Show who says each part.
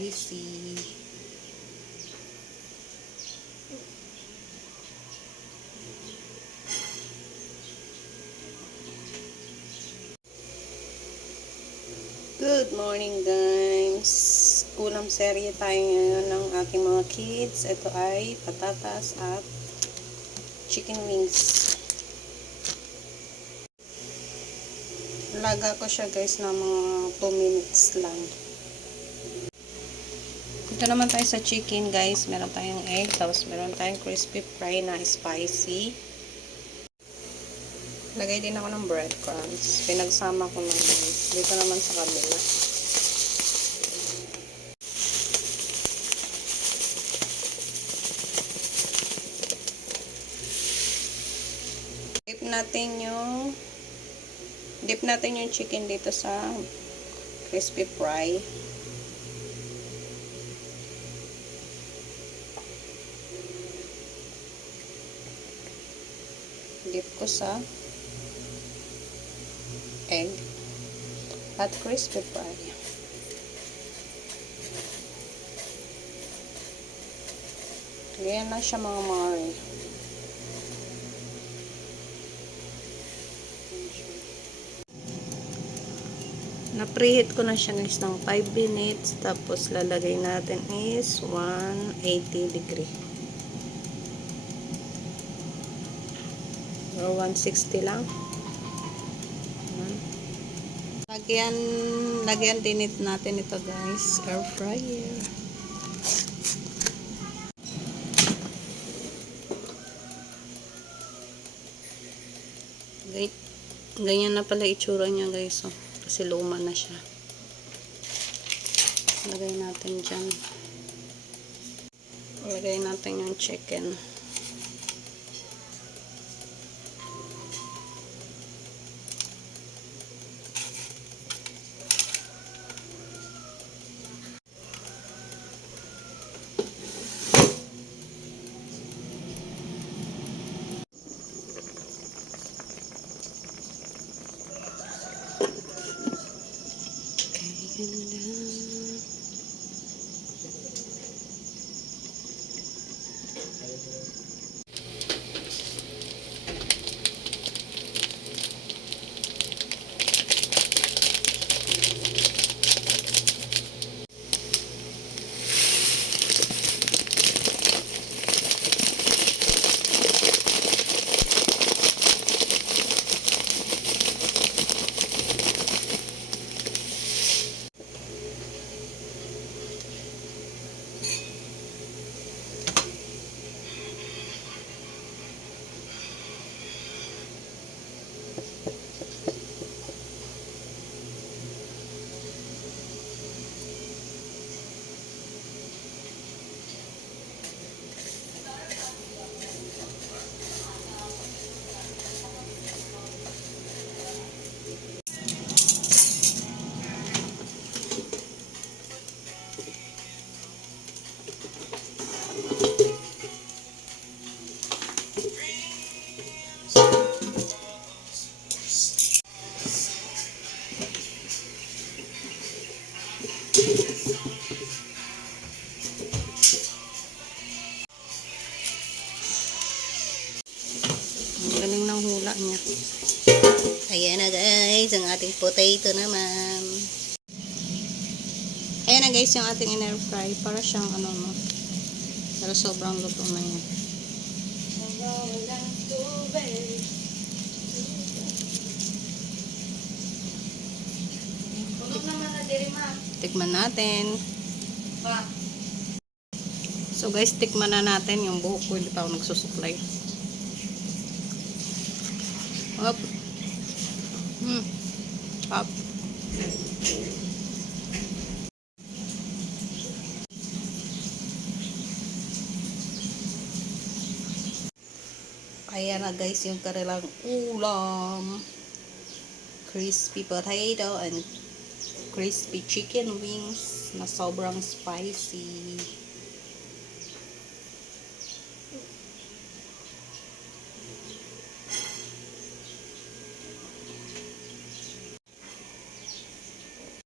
Speaker 1: spicy. Good morning guys! Ulam serye tayo ngayon ng aking mga kids. Ito ay patatas at chicken wings. Laga ko siya guys na mga 2 minutes lang. Ito naman tayo sa chicken guys. Meron tayong egg. Tapos meron tayong crispy fry na spicy. Lagay din ako ng breadcrumbs. Pinagsama ko naman. Dito naman sa kabila. Dip natin yung dip natin yung chicken dito sa crispy fry. Dip ko sa egg at crispy fry. Ganyan lang siya mga mare. Na-preheat ko na siya guys ng 5 minutes. Tapos lalagay natin is 180 degree. Or 160 lang. Lagyan, lagyan dinit natin ito guys. Air fryer. Ganyan na pala itsura niya guys. Oh. Kasi luma na siya. Lagay natin dyan. Lagay natin yung chicken. And Ang galing ng hula niya. Ayan na guys, ang ating potato naman. Ayan na guys, yung ating in-air fry. Para siyang ano no. Pero sobrang luto na yan. Tikman natin. So guys, tikman na natin yung buhok ko. Hindi pa ako nagsusuklay. Up. Hmm. Up. Ayan na guys yung kanilang ulam. Crispy potato and crispy chicken wings na sobrang spicy.